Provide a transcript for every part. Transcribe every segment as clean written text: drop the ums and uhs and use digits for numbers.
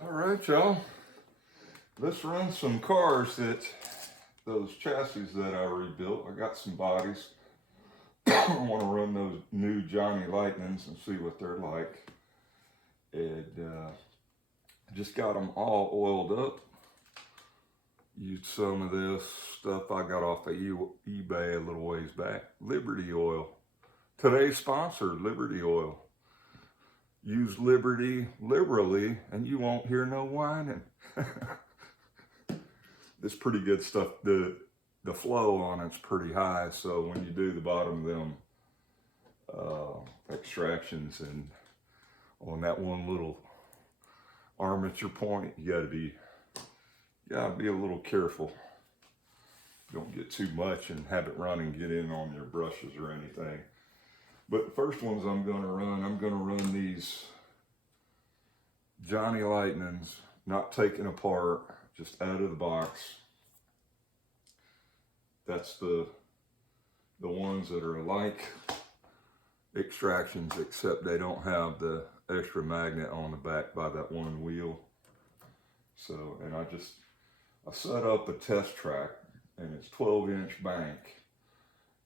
All right, y'all. Let's run some cars those chassis that I rebuilt. I got some bodies. I want to run those new Johnny Lightnings and see what they're like. And just got them all oiled up. Used some of this stuff I got off of eBay a little ways back. Liberty Oil. Today's sponsor, Liberty Oil. Use Liberty liberally and you won't hear no whining. It's pretty good stuff. The flow on it's pretty high, so when you do the bottom of them extractions and on that one little armature point, you gotta be a little careful. Don't get too much and have it run and get in on your brushes or anything. But the first ones I'm gonna run these Johnny Lightnings, not taken apart, just out of the box. That's the ones that are like extractions, except they don't have the extra magnet on the back by that one wheel. So, and I set up a test track, and it's 12-inch bank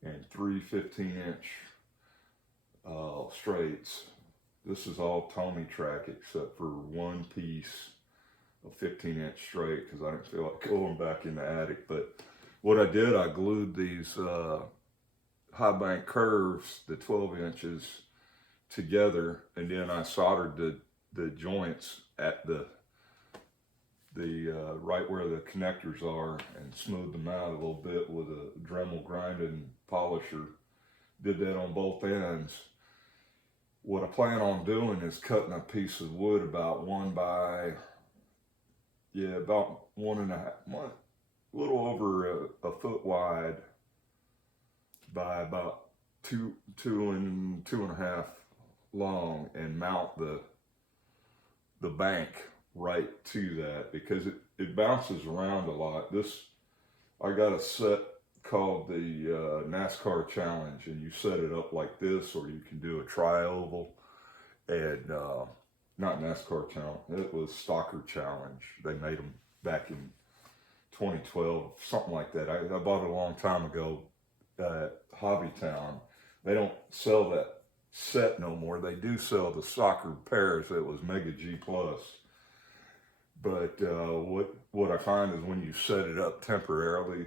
and 3 15-inch straights. This is all Tommy track except for one piece of 15-inch straight because I didn't feel like going back in the attic. But what I did, I glued these high bank curves, the 12 inches, together, and then I soldered the joints at the right where the connectors are and smoothed them out a little bit with a Dremel grinding polisher. Did that on both ends. What I plan on doing is cutting a piece of wood about about 1.5, a little over a foot wide by about two and 2.5 long, and mount the bank right to that because it bounces around a lot. I got a set called the NASCAR Challenge, and you set it up like this, or you can do a tri-oval, and not NASCAR Challenge, it was Stalker Challenge. They made them back in 2012, something like that. I bought it a long time ago at Hobbytown. They don't sell that set no more. They do sell the soccer pairs. It was Mega G Plus. But what I find is when you set it up temporarily,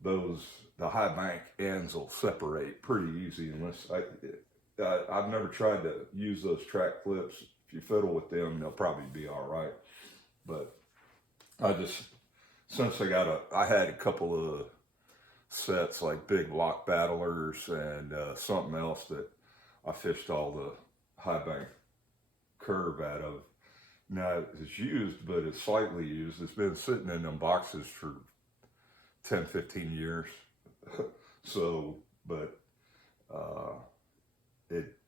the high bank ends will separate pretty easy. Unless I've never tried to use those track clips. If you fiddle with them, they'll probably be all right. But since I had a couple of sets like Big Block Battlers and something else that I fished all the high bank curve out of. Now it's used, but it's slightly used. It's been sitting in them boxes for 10, 15 years. So, but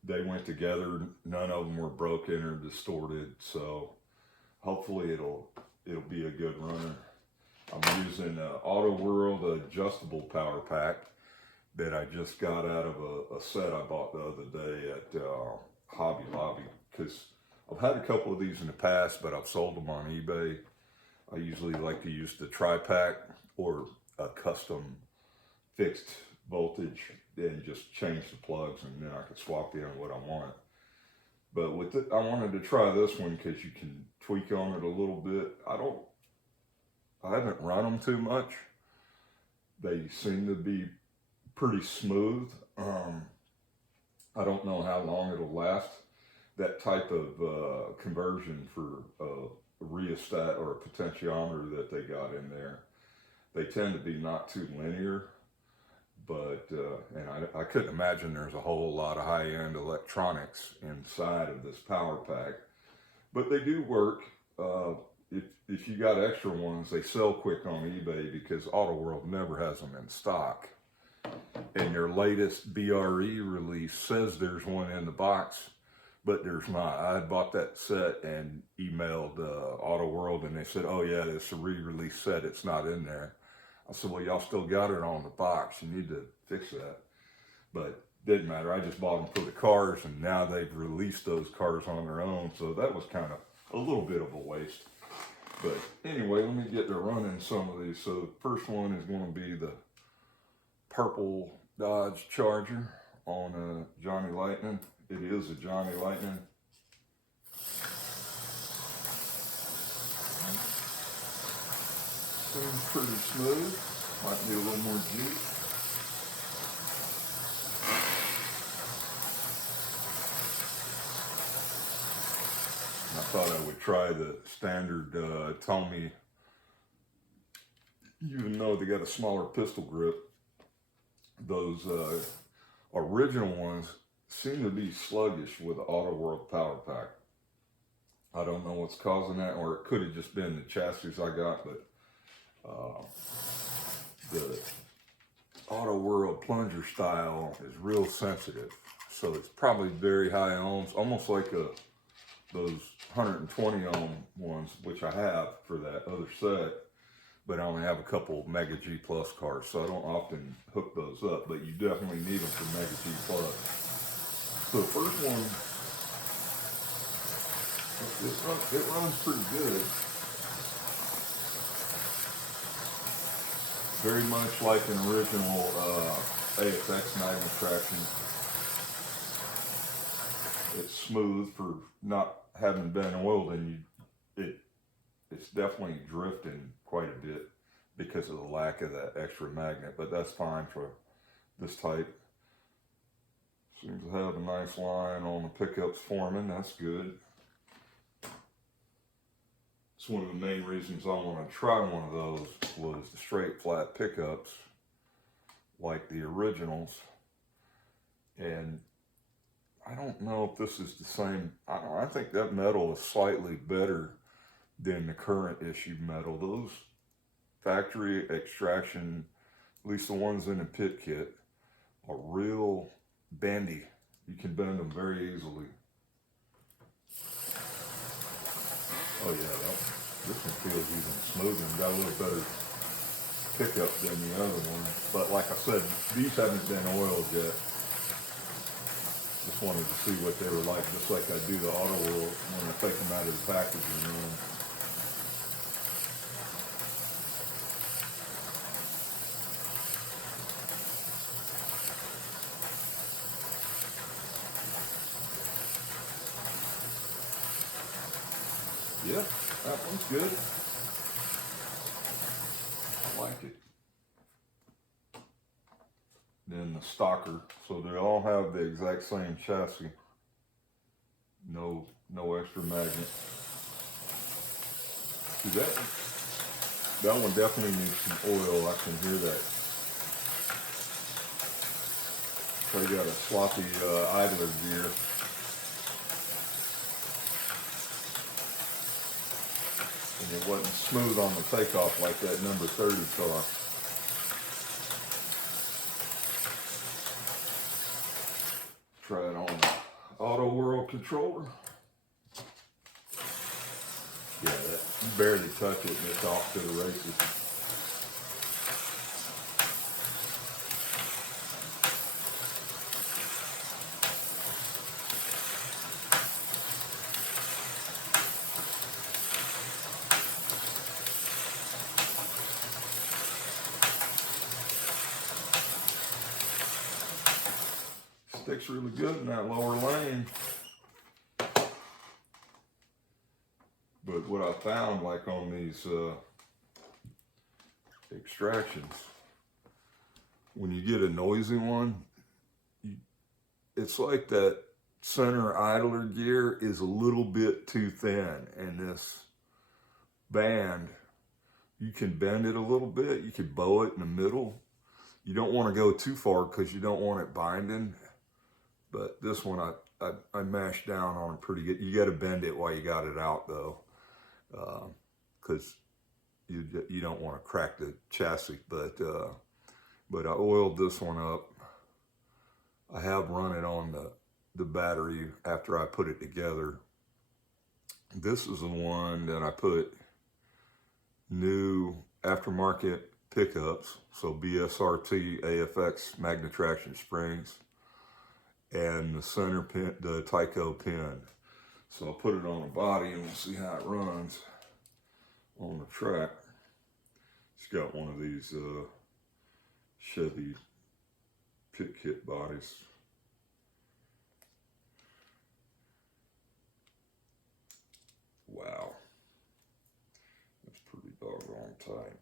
they went together. None of them were broken or distorted. So hopefully it'll be a good runner. I'm using Auto World adjustable power pack that I just got out of a set I bought the other day at Hobby Lobby, because I've had a couple of these in the past, but I've sold them on eBay. I usually like to use the tri-pack or a custom fixed voltage and just change the plugs, and then I can swap in what I want. But with it, I wanted to try this one because you can tweak on it a little bit. I haven't run them too much. They seem to be pretty smooth. I don't know how long it'll last. That type of conversion for a rheostat or a potentiometer that they got in there, they tend to be not too linear. But and I couldn't imagine there's a whole lot of high-end electronics inside of this power pack. But they do work. If you got extra ones, they sell quick on eBay because Auto World never has them in stock. And their latest BRE release says there's one in the box, but there's not. I bought that set and emailed Auto World, and they said, "Oh yeah, it's a re-release set. It's not in there." I said, "Well, y'all still got it on the box. You need to fix that." But didn't matter. I just bought them for the cars, and now they've released those cars on their own. So that was kind of a little bit of a waste. But anyway, let me get to running some of these. So the first one is going to be the purple Dodge Charger on a Johnny Lightning. It is a Johnny Lightning. Seems pretty smooth. Might need a little more juice. I thought I would try the standard Tommy, even though they got a smaller pistol grip. Those original ones seem to be sluggish with the Auto World Power Pack. I don't know what's causing that, or it could have just been the chassis I got, but the Auto World plunger style is real sensitive. So it's probably very high ohms, almost like those 120 ohm ones, which I have for that other set, but I only have a couple Mega G Plus cars, so I don't often hook those up, but you definitely need them for Mega G Plus. So the first one, it runs pretty good. Very much like an original AFX Magna Traction. It's smooth for not having been oiled, and it's definitely drifting quite a bit because of the lack of that extra magnet, but that's fine for this type. Seems to have a nice line on the pickups forming. That's good. It's one of the main reasons I want to try one of those was the straight flat pickups like the originals. And I don't know if this is the same. I think that metal is slightly better than the current issue metal. Those factory extraction, at least the ones in the pit kit, are real bendy. You can bend them very easily. Oh yeah, this one feels even smoother and got a little better pickup than the other one. But like I said, these haven't been oiled yet. Just wanted to see what they were like, just like I do the Auto World when I take them out of the packaging room. Yeah, that one's good. I like it. Then the Stalker, so they all have the exact same chassis. No extra magnet. See, that one definitely needs some oil. I can hear that. They got a sloppy idler gear. And it wasn't smooth on the takeoff like that number 30 car. Try it on the Auto World controller. Yeah, you barely touch it and it's off to the races. Sticks really good in that lower lane. But what I found, like on these extractions, when you get a noisy one, it's like that center idler gear is a little bit too thin, and this band, you can bend it a little bit, you can bow it in the middle. You don't want to go too far because you don't want it binding, but this one I mashed down on it pretty good. You got to bend it while you got it out though, because you don't want to crack the chassis. But I oiled this one up. I have run it on the battery after I put it together. This is the one that I put new aftermarket pickups, so BSRT AFX Magna Traction springs, and the center pin, the Tyco pin. So I'll put it on the body and we'll see how it runs on the track. It's got one of these Chevy pit kit bodies. Wow, that's pretty doggone tight.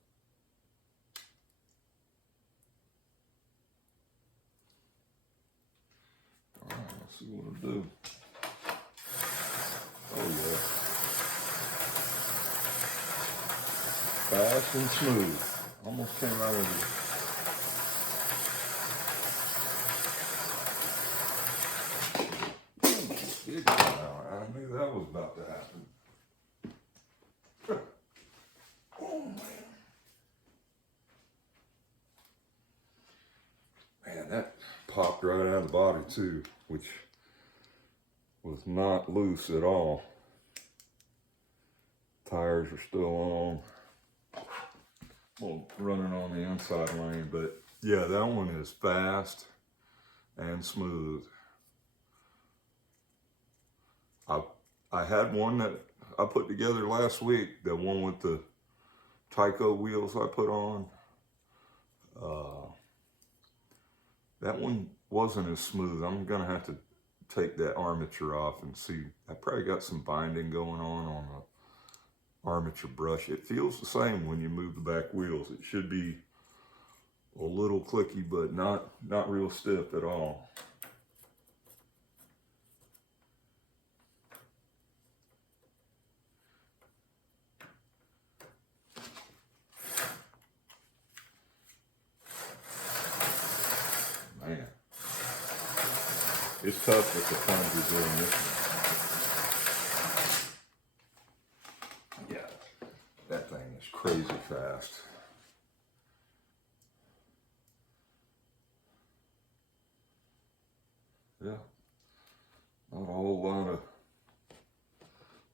All right, let's see what it'll do. Oh yeah, fast and smooth. Almost came out of the big one now. I knew that was about to happen. Oh man, that popped right out of the body too, which was not loose at all. Tires are still on. Well, running on the inside lane, but yeah, that one is fast and smooth. I had one that I put together last week, the one with the Tyco wheels I put on. That one wasn't as smooth. I'm gonna have to take that armature off and see. I probably got some binding going on the armature brush. It feels the same when you move the back wheels. It should be a little clicky, but not real stiff at all. Man, it's tough with the plunger doing this one. Yeah, that thing is crazy fast. Yeah, not a whole lot of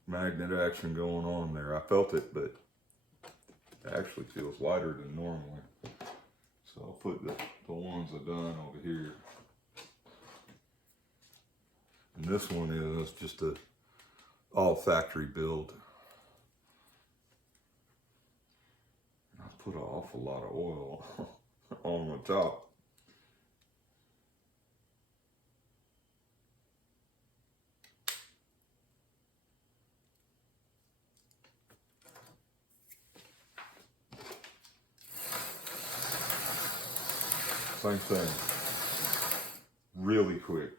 magnet action going on there. I felt it, but it actually feels lighter than normally. So I'll put the ones I've done over here. And this one is just a all factory build. I put an awful lot of oil on the top. Same thing. Really quick.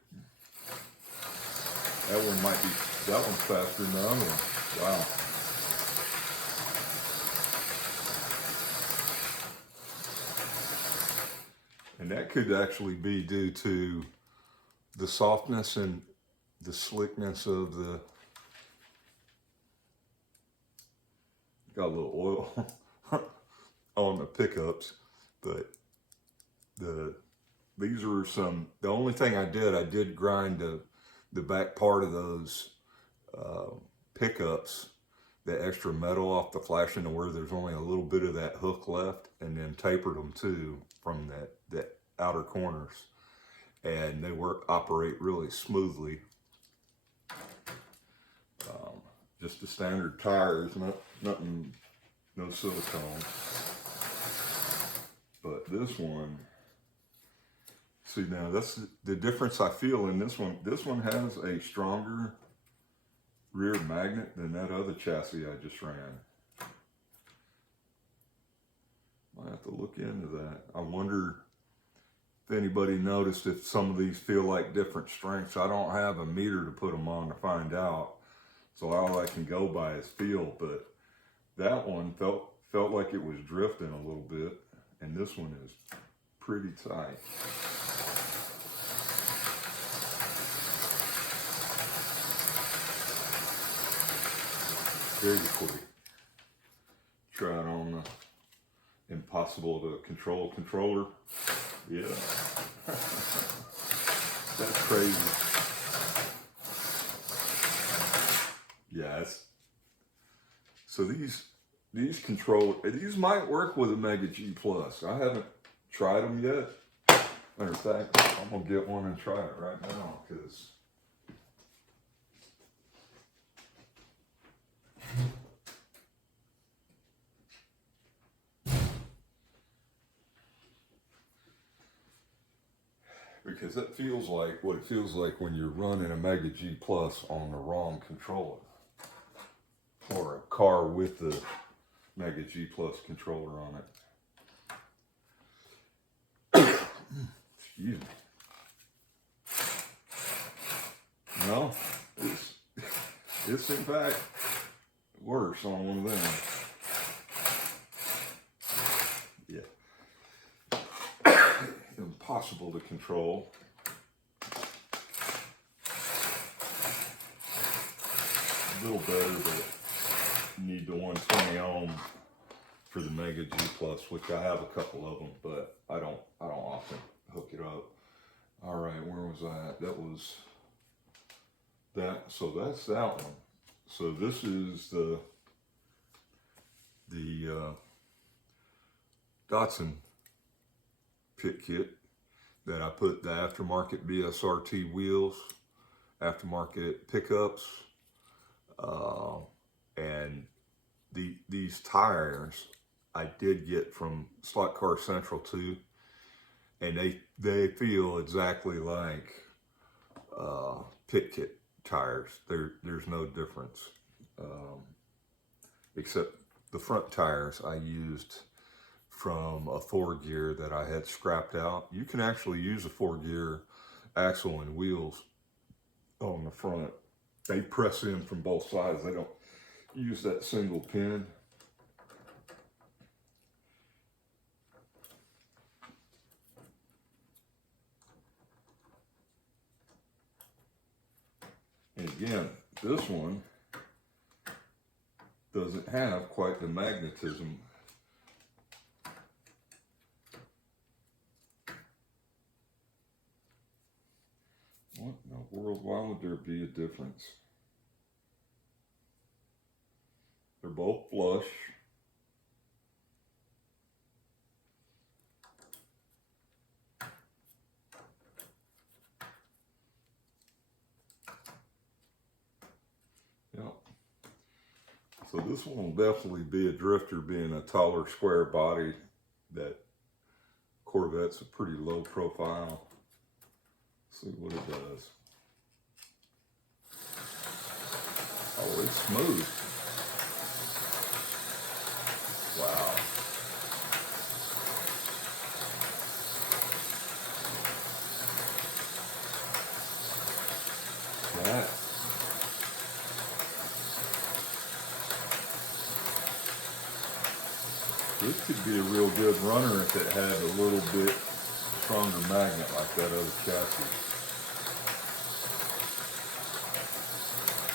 That one's faster than the other one. Wow. And that could actually be due to the softness and the slickness of the, got a little oil on the pickups, but these are some, the only thing I did grind the back part of those pickups, the extra metal off the flashing to where there's only a little bit of that hook left, and then tapered them too from that outer corners, and they operate really smoothly. Just the standard tires, nothing, no silicone. But this one, see now that's the difference I feel in this one. This one has a stronger rear magnet than that other chassis I just ran. Might have to look into that. I wonder if anybody noticed if some of these feel like different strengths. I don't have a meter to put them on to find out, so all I can go by is feel. But that one felt like it was drifting a little bit, and this one is pretty tight. Very quick. Try it on the impossible to control controller. Yeah. That's crazy. Yeah, so these might work with a Mega G Plus. I haven't tried them yet. Matter of fact, I'm gonna get one and try it right now, because Because that feels like what it feels like when you're running a Mega G Plus on the wrong controller, or a car with the Mega G Plus controller on it. Excuse me. No, it's in fact worse on one of them. Impossible to control. A little better, but you need the 120 ohm for the Mega G Plus, which I have a couple of them, but I don't often hook it up. All right, where was I at? That was that. So that's that one. So this is the Datsun pit kit that I put the aftermarket BSRT wheels, aftermarket pickups, and these tires I did get from Slot Car Central too, and they feel exactly like pit kit tires. There's no difference, except the front tires I used from a 4-gear that I had scrapped out. You can actually use a 4-gear axle and wheels on the front. They press in from both sides. They don't use that single pin. And again, this one doesn't have quite the magnetism. What in the world? Why would there be a difference? They're both flush. Yep. So this one will definitely be a drifter, being a taller square body. That Corvette's a pretty low profile. See what it does. Oh, it's smooth. Wow. That. This could be a real good runner if it had a little bit stronger magnet like that other chassis.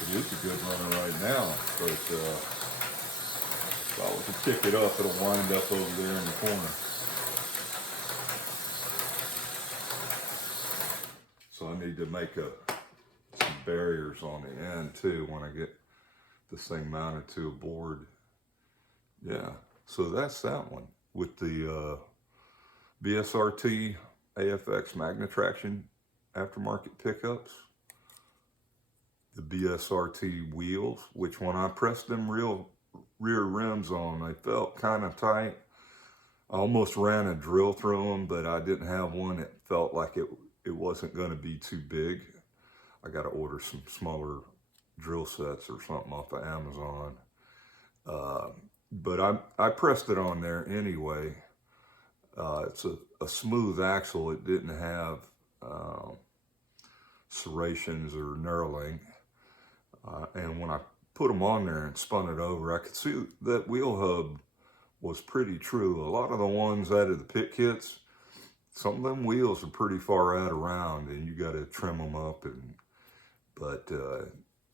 It is a good runner right now, but if I was to kick it up, it'll wind up over there in the corner. So I need to make some barriers on the end too when I get this thing mounted to a board. Yeah, so that's that one with the BSRT AFX magnet traction aftermarket pickups. The BSRT wheels, which when I pressed them rear rims on, they felt kind of tight. I almost ran a drill through them, but I didn't have one that felt like it wasn't going to be too big. I got to order some smaller drill sets or something off of Amazon. But I pressed it on there anyway. It's a smooth axle. It didn't have serrations or knurling. And when I put them on there and spun it over, I could see that wheel hub was pretty true. A lot of the ones out of the pit kits, some of them wheels are pretty far out around, and you got to trim them up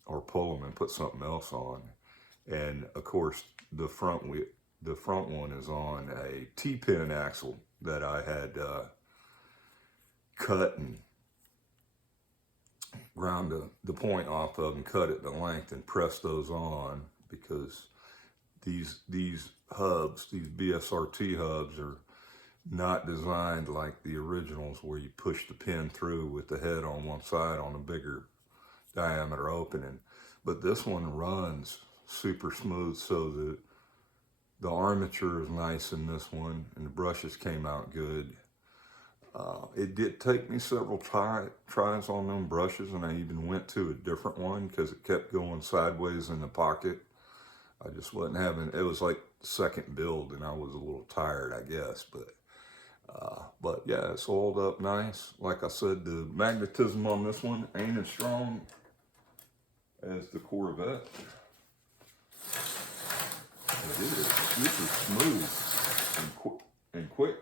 or pull them and put something else on. And of course, the front one is on a T-pin axle that I had cut and ground the point off of and cut it to length and press those on, because these hubs, these BSRT hubs, are not designed like the originals where you push the pin through with the head on one side on a bigger diameter opening. But this one runs super smooth, so the armature is nice in this one, and the brushes came out good. It did take me several tries on them brushes, and I even went to a different one because it kept going sideways in the pocket. I just wasn't having, it was like second build and I was a little tired, I guess, but yeah, it's oiled up nice. Like I said, the magnetism on this one ain't as strong as the Corvette. It is super smooth and quick.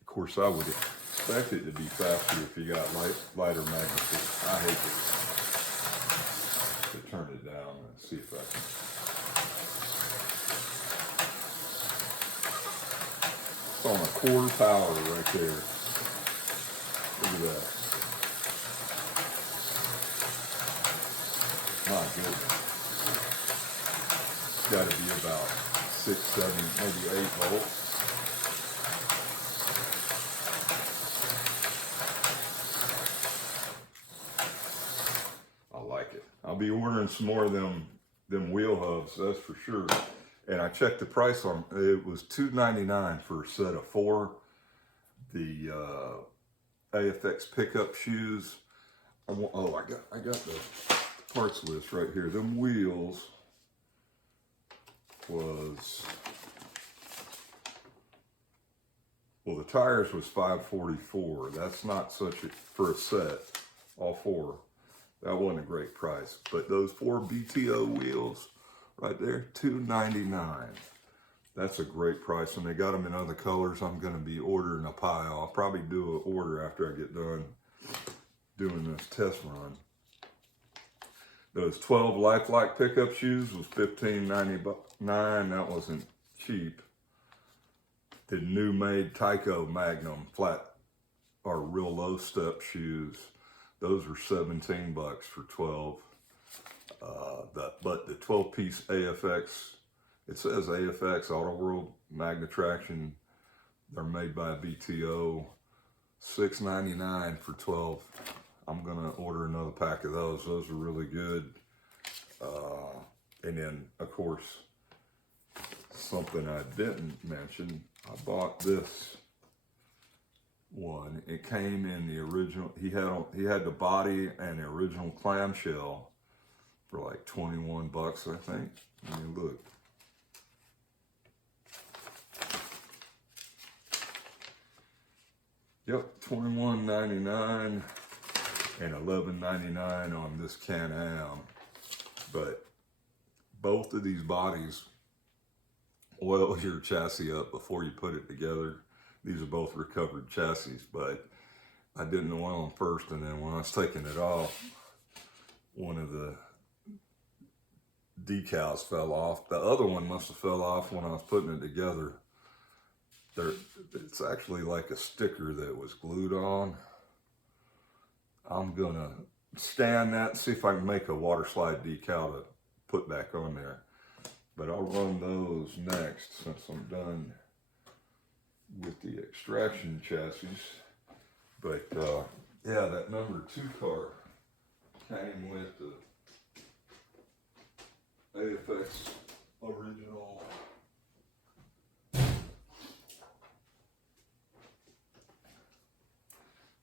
Of course, I would expect it to be faster if you got lighter magnetism. I hate to turn it down and see if I can. It's on a quarter power right there. Look at that. My goodness. It's got to be about 6, 7, maybe 8 volts. I like it. I'll be ordering some more of them wheel hubs, that's for sure. And I checked the price on it. Was $2.99 for a set of 4. The AFX pickup shoes. I got the parts list right here. Them wheels was, well, the tires was $544. That's not such a, for a set, all 4. That wasn't a great price. But those 4 BTO wheels right there, $2.99. That's a great price, and they got them in other colors. I'm going to be ordering a pile. I'll probably do an order after I get done doing this test run. Those 12 Lifelike pickup shoes was $15.99. That wasn't cheap. The new made Tyco Magnum flat or real low step shoes, those were $17 for 12. But the 12-piece AFX, it says AFX Auto World Magnetraction. They're made by BTO. $6.99 for 12. I'm gonna order another pack of those. Those are really good. And then, of course, something I didn't mention. I bought this one. It came in the original. He had the body and the original clamshell for like $21, I think. I mean, look. Yep, $21.99 and $11.99 on this Can-Am. But both of these bodies oil your chassis up before you put it together. These are both recovered chassis, but I didn't oil them first, and then when I was taking it off, one of the decals fell off. The other one must have fell off when I was putting it together. It's actually like a sticker that was glued on. I'm gonna scan that and see if I can make a water slide decal to put back on there. But I'll run those next since I'm done with the extraction chassis. But yeah, that number 2 car came with the AFX original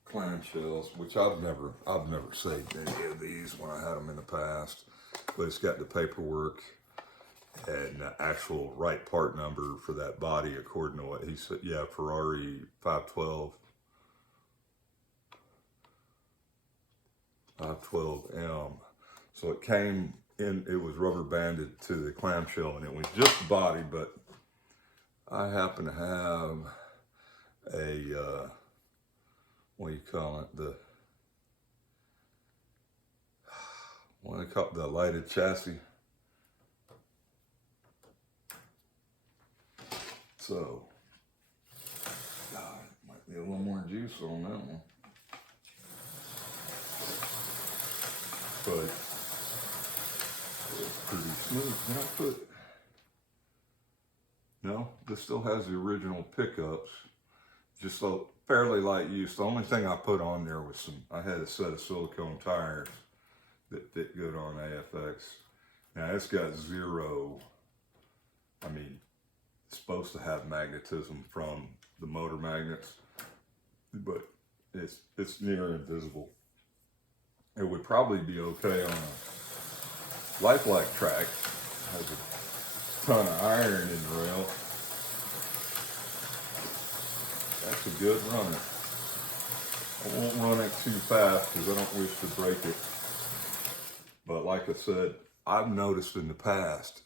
clamshells, which I've never saved any of these when I had them in the past. But it's got the paperwork and the actual right part number for that body according to what he said. Yeah, Ferrari 512M. So it came in, it was rubber banded to the clamshell, and it was just the body, but I happen to have a, what do you call it? What do they call it? The lighted chassis. So, God, might be a little more juice on that one. But it's pretty smooth. Can I put, no, this still has the original pickups. Just so fairly light use. The only thing I put on there was I had a set of silicone tires that fit good on AFX. Now it's got 0, supposed to have magnetism from the motor magnets, but it's near invisible. It would probably be okay on a Lifelike track. Has a ton of iron in the rail. That's a good runner. I won't run it too fast because I don't wish to break it. But like I said, I've noticed in the past,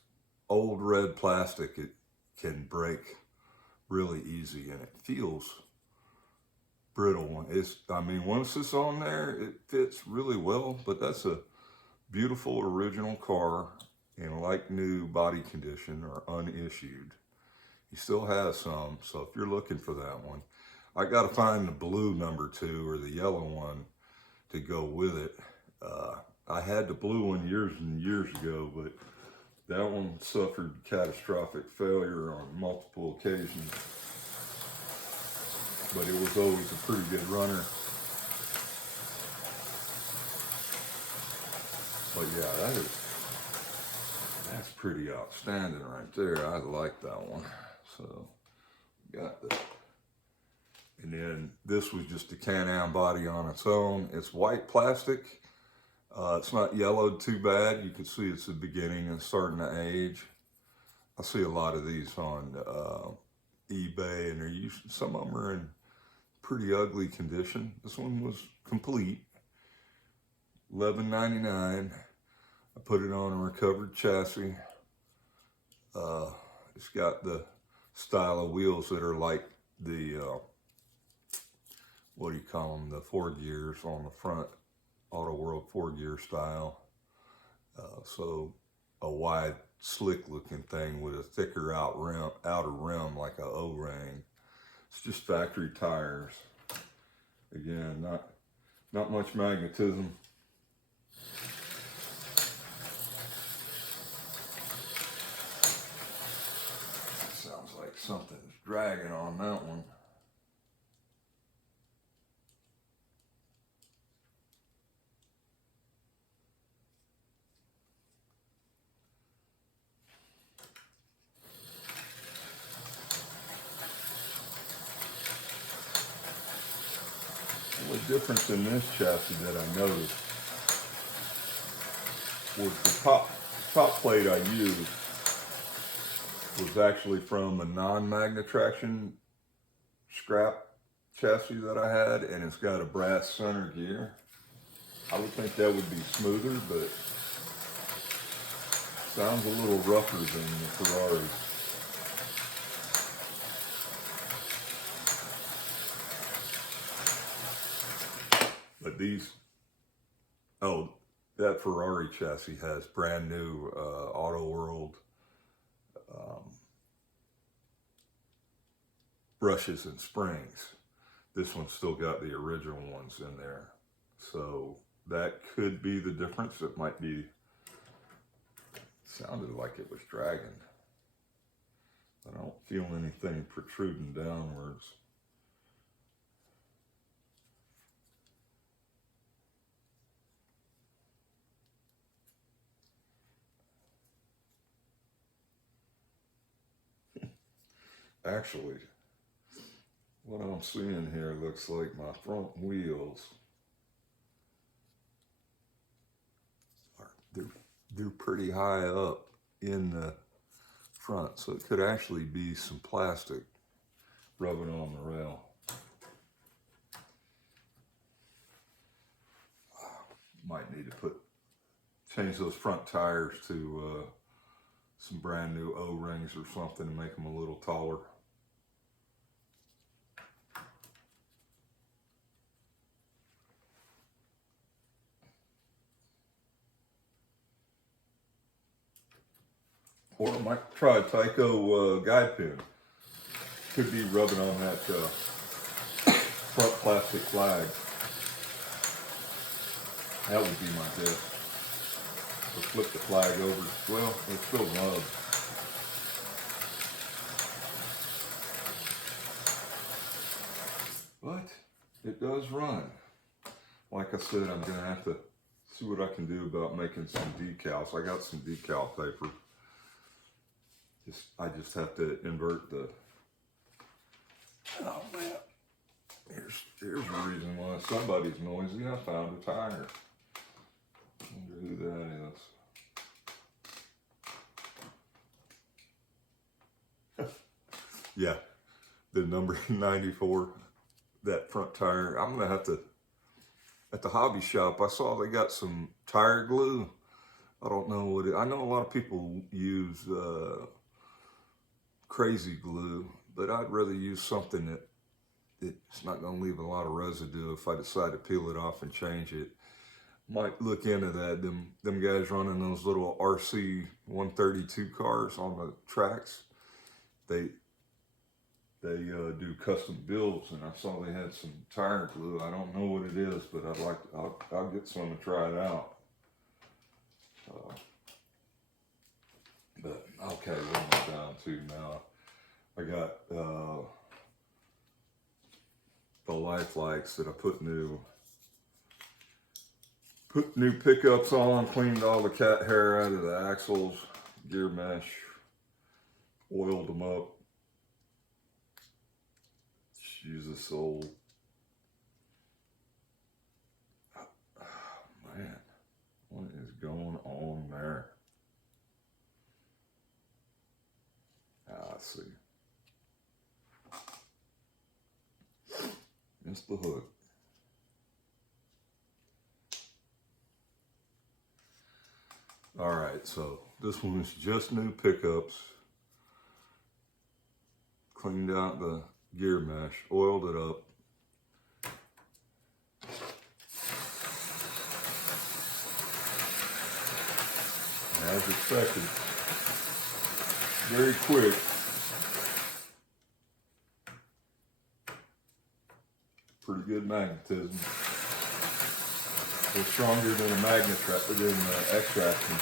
old red plastic, it can break really easy and it feels brittle. I mean, once it's on there, it fits really well, but that's a beautiful original car in like new body condition or unissued. He still has some, so if you're looking for that one, I got to find the blue number 2 or the yellow one to go with it. I had the blue one years and years ago, but that one suffered catastrophic failure on multiple occasions. But it was always a pretty good runner. But yeah, that's pretty outstanding right there. I like that one. So got that. And then this was just a Can-Am body on its own. It's white plastic. It's not yellowed too bad. You can see it's the beginning and starting to age. I see a lot of these on eBay, and some of them are in pretty ugly condition. This one was complete. $11.99. I put it on a recovered chassis. It's got the style of wheels that are like the what do you call them? The 4 gears on the front, Auto World 4-gear style. So a wide, slick-looking thing with a thicker outer rim like a O-ring. It's just factory tires. Again, not much magnetism. Sounds like something's dragging on that one. The difference in this chassis that I noticed was the top plate I used was actually from a non-magnet traction scrap chassis that I had, and it's got a brass center gear. I would think that would be smoother, but sounds a little rougher than the Ferrari. But that Ferrari chassis has brand new Auto World brushes and springs. This one's still got the original ones in there. So that could be the difference. It might be, sounded like it was dragging. I don't feel anything protruding downwards. Actually, what I'm seeing here looks like my front wheels they're pretty high up in the front, so it could actually be some plastic rubbing on the rail. Might need to change those front tires to some brand new O-rings or something to make them a little taller. Or I might try a Tyco guide pin. Could be rubbing on that front plastic flag. That would be my guess. So flip the flag over. Well, it's still rubbed. But it does run. Like I said, I'm going to have to see what I can do about making some decals. I got some decal paper. I just have to invert the. Oh man, here's the reason why somebody's noisy. I found a tire. Wonder who that is. Yeah, the number 94, that front tire. I'm gonna have to. At the hobby shop, I saw they got some tire glue. I don't know what it. I know a lot of people use crazy glue, but I'd rather use something that it's not going to leave a lot of residue if I decide to peel it off and change it. Might look into that. Them guys running those little RC 132 cars on the tracks, they do custom builds, and I saw they had some tire glue. I don't know what it is, but I'll get some and try it out. But okay, what am I down to now? I got the Lifelikes that I put new pickups on, cleaned all the cat hair out of the axles, gear mesh, oiled them up. Jesus, old. Man, what is going on there? I see. It's the hook. All right, so this one is just new pickups. Cleaned out the gear mesh, oiled it up. As expected, very quick. Pretty good magnetism. It's stronger than a extraction.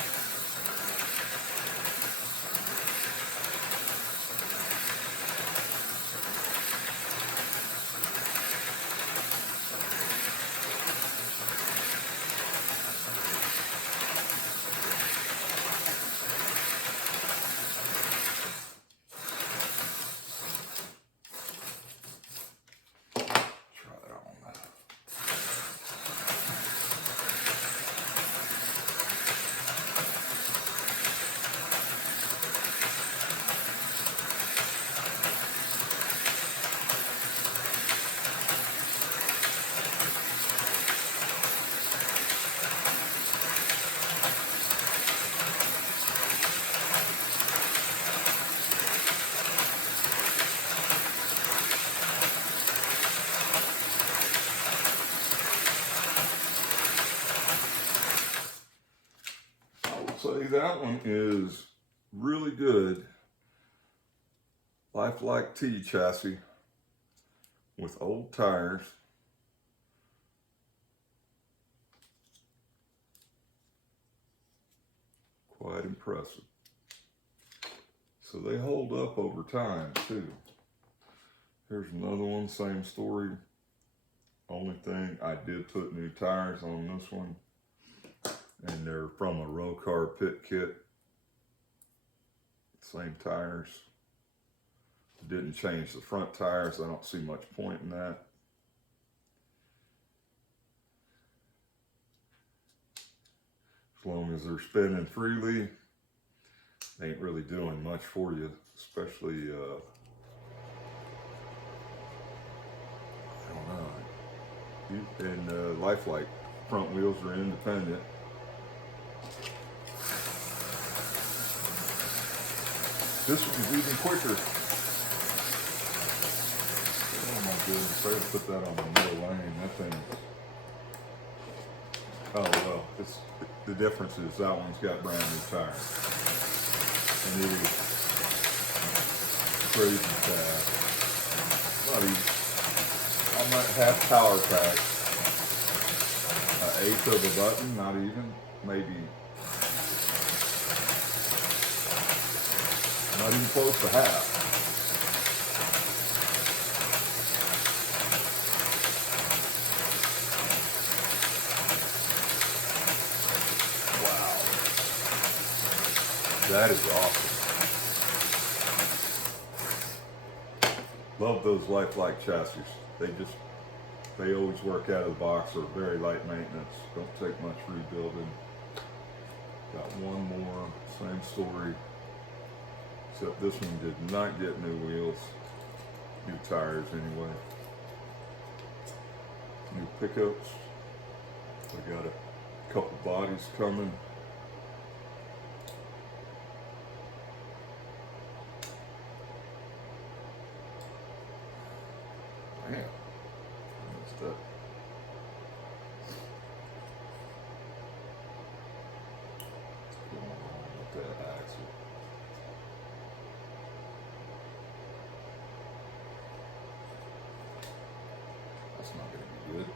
Say that one is really good. Lifelike T chassis with old tires. Quite impressive. So they hold up over time too. Here's another one, same story. Only thing, I did put new tires on this one. And they're from a Rocar pit kit. Same tires. Didn't change the front tires. I don't see much point in that. As long as they're spinning freely, they ain't really doing much for you, especially, I don't know. And Lifelike front wheels are independent. This one's even quicker. Oh my goodness, I gotta put that on the middle lane. That thing. Oh well, the difference is that one's got brand new tires. And it is crazy fast. Not even, I'm at half power pack. An eighth of a button, not even, maybe. Not even close to half. Wow. That is awesome. Love those Lifelike chassis. They always work out of the box. They're very light maintenance. Don't take much rebuilding. Got one more, same story. Except this one did not get new wheels. New tires anyway. New pickups. We got a couple bodies coming. Man, what's that? What's going on with that axle? That's not going to be good.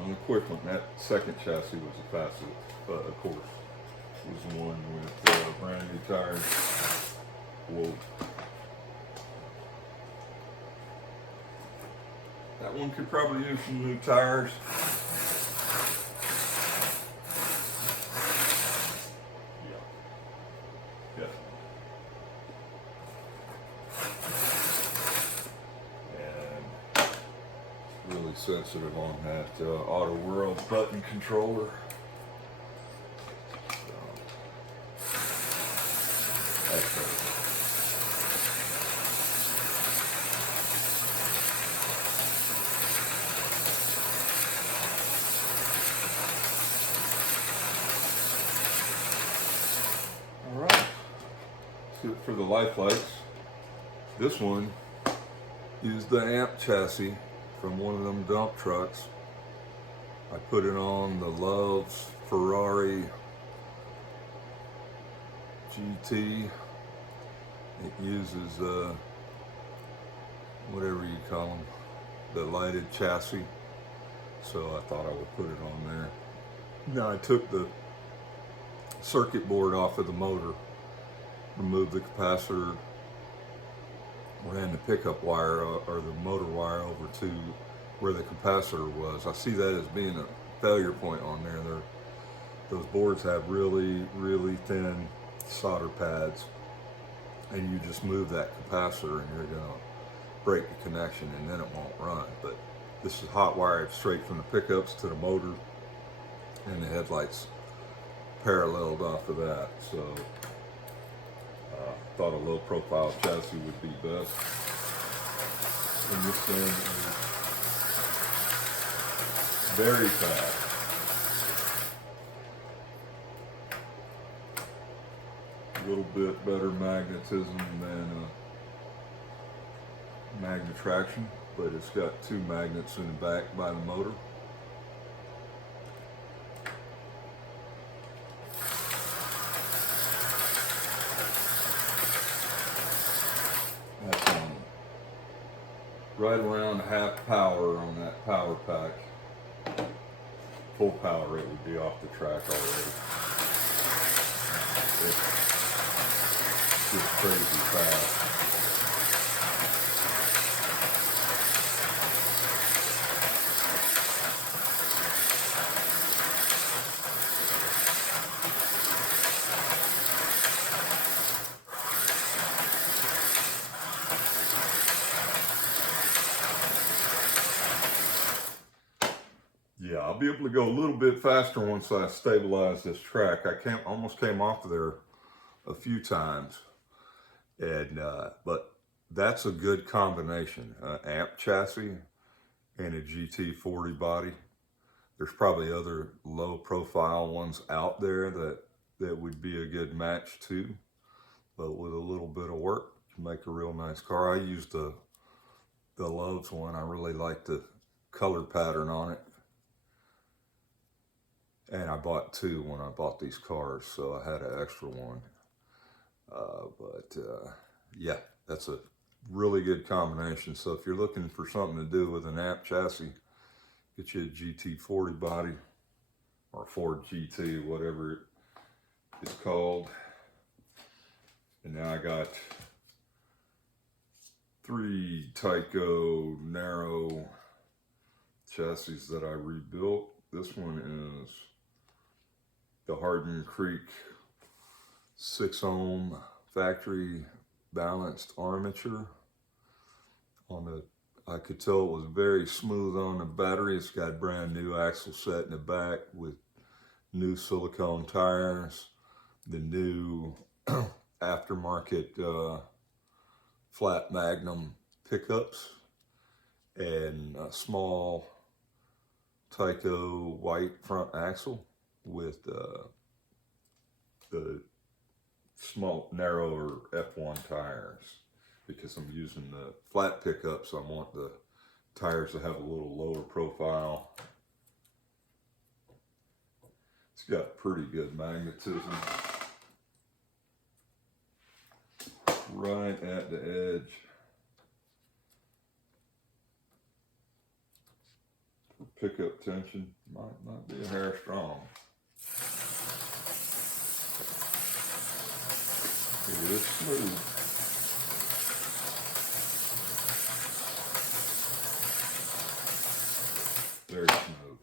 On the quick one, that second chassis was the fastest, of course. It was the one with brand new tires. Whoa. That one could probably use some new tires. Yeah. And really sensitive on that Auto World button controller. All right. So for the Lifelikes, this one is the amp chassis from one of them dump trucks. I put it on the Love's Ferrari GT. It uses whatever you call them, the lighted chassis. So I thought I would put it on there. Now I took the circuit board off of the motor, removed the capacitor, ran the pickup wire or the motor wire over to where the capacitor was. I see that as being a failure point on there. Those boards have really, really thin solder pads, and you just move that capacitor and you're gonna break the connection and then it won't run. But this is hot wired straight from the pickups to the motor, and the headlights paralleled off of that. So thought a low profile chassis would be best. And this thing is very fast. A little bit better magnetism than Magnetraction, but it's got two magnets in the back by the motor. That's on right around half power on that power pack. Full power, it would be off the track already. It's just crazy fast. Yeah, I'll be able to go a little bit faster once I stabilize this track. I almost came off of there a few times, and but that's a good combination, amp chassis and a GT40 body. There's probably other low profile ones out there that would be a good match too, but with a little bit of work, you can make a real nice car. I used the Loves one. I really like the color pattern on it. And I bought two when I bought these cars, so I had an extra one. Yeah, that's a really good combination. So if you're looking for something to do with an amp chassis, get you a GT40 body or Ford GT, whatever it's called. And now I got 3 Tyco narrow chassis that I rebuilt. This one is the Hardin Creek 6 ohm factory balanced armature. I could tell it was very smooth on the battery. It's got brand new axle set in the back with new silicone tires, the new aftermarket flat Magnum pickups, and a small Tyco white front axle with the small, narrower F1 tires. Because I'm using the flat pickups, I want the tires to have a little lower profile. It's got pretty good magnetism. Right at the edge. For pickup tension, might be a hair strong. It is smooth. Very smooth.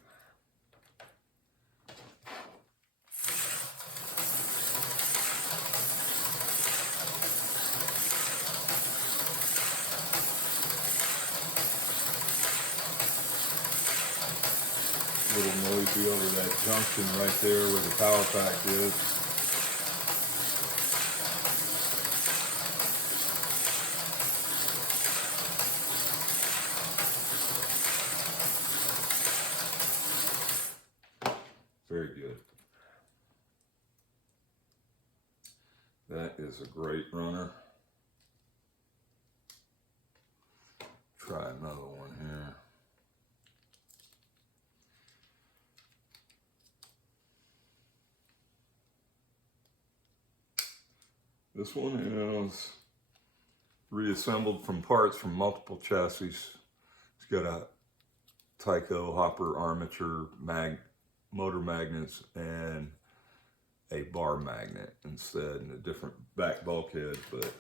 A little noisy over that junction right there where the power pack is. Very good. That is a great runner. Try another one here. This one is reassembled from parts from multiple chassis. It's got a Tyco hopper armature, motor magnets, and a bar magnet instead, and a different back bulkhead, but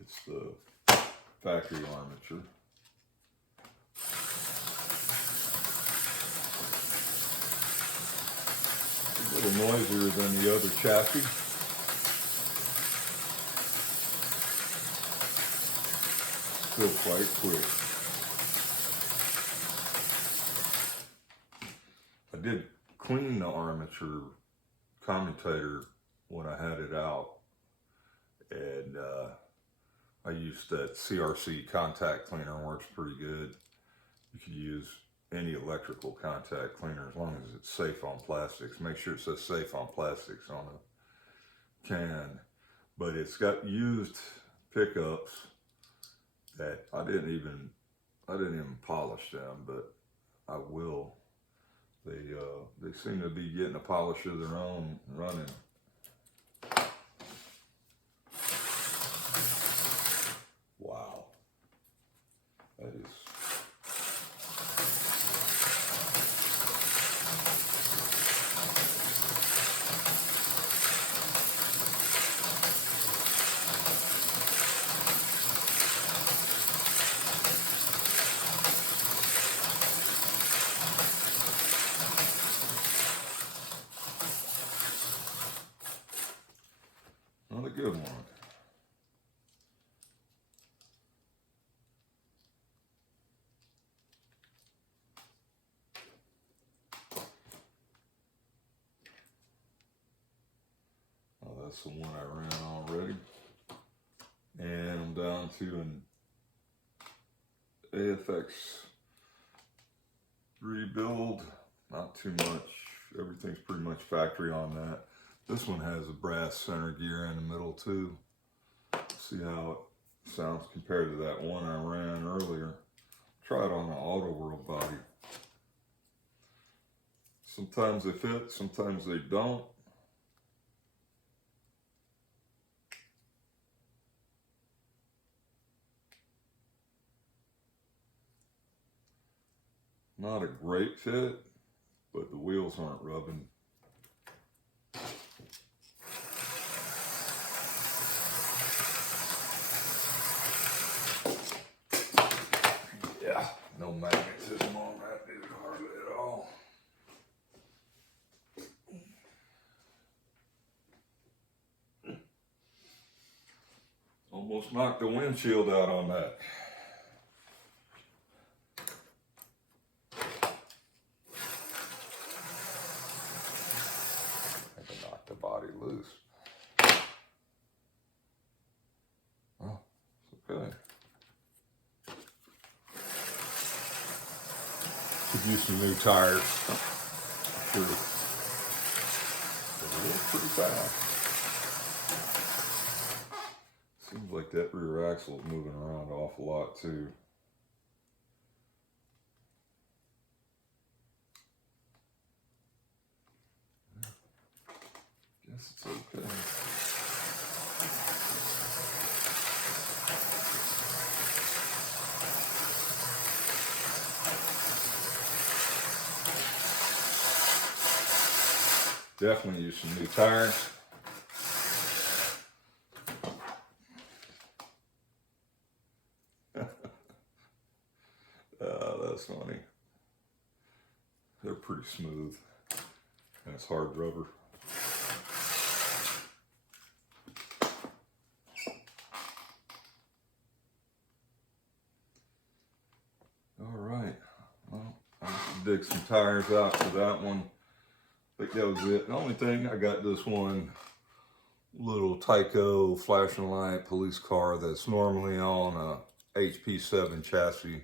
it's the factory armature. A little noisier than the other chassis. Still quite quick. I did clean the armature commutator when I had it out, and I used that CRC contact cleaner. Works pretty good. You could use any electrical contact cleaner as long as it's safe on plastics. Make sure it says safe on plastics on the can. But it's got used pickups that I didn't even polish them, but I will. They seem to be getting a polish of their own running. Wow. That is That's the one I ran already. And I'm down to an AFX rebuild. Not too much. Everything's pretty much factory on that. This one has a brass center gear in the middle too. See how it sounds compared to that one I ran earlier. Try it on the Auto World body. Sometimes they fit, sometimes they don't. Not a great fit, but the wheels aren't rubbing. Yeah, no magnetism on that dude hardly at all. Almost knocked the windshield out on that. I can knock the body loose. Oh, it's okay. Could use some new tires. Sure. They're pretty fast. Seems like that rear axle is moving around an awful lot too. Guess it's okay. Definitely use some new tires. That's funny. They're pretty smooth. And it's hard rubber. Alright. Well, I have to dig some tires out for that one. I think that was it. The only thing, I got this one little Tyco flashing light police car that's normally on a HP7 chassis,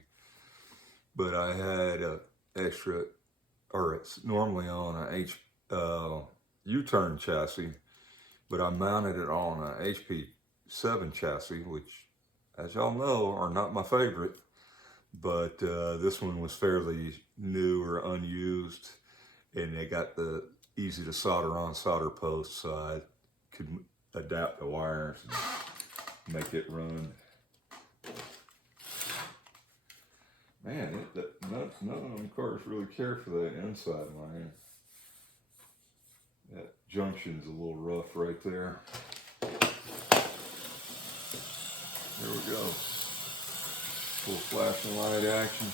but I had a extra, or it's normally on a U-turn chassis, but I mounted it on a HP7 chassis, which, as y'all know, are not my favorite, but this one was fairly new or unused, and they got the easy to solder on solder posts, so I could adapt the wires and make it run. Man, none of them cars really care for that inside line. That junction's a little rough right there. There we go. Full flashing light action.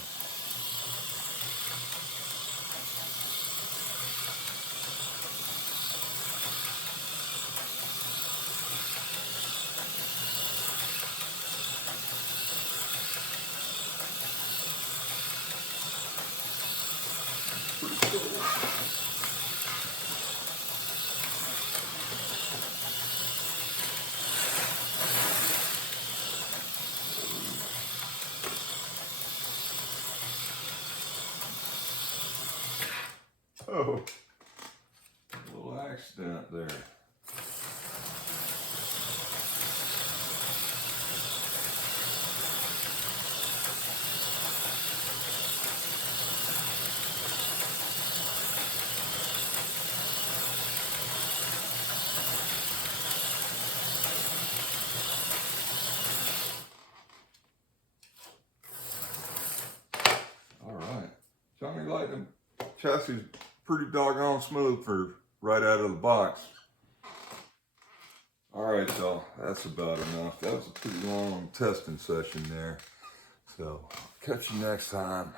Pretty cool. Oh, a little accident there. All right, Johnny Lightning chassis is pretty doggone smooth for right out of the box. All right, so that's about enough. That was a pretty long testing session there. So catch you next time.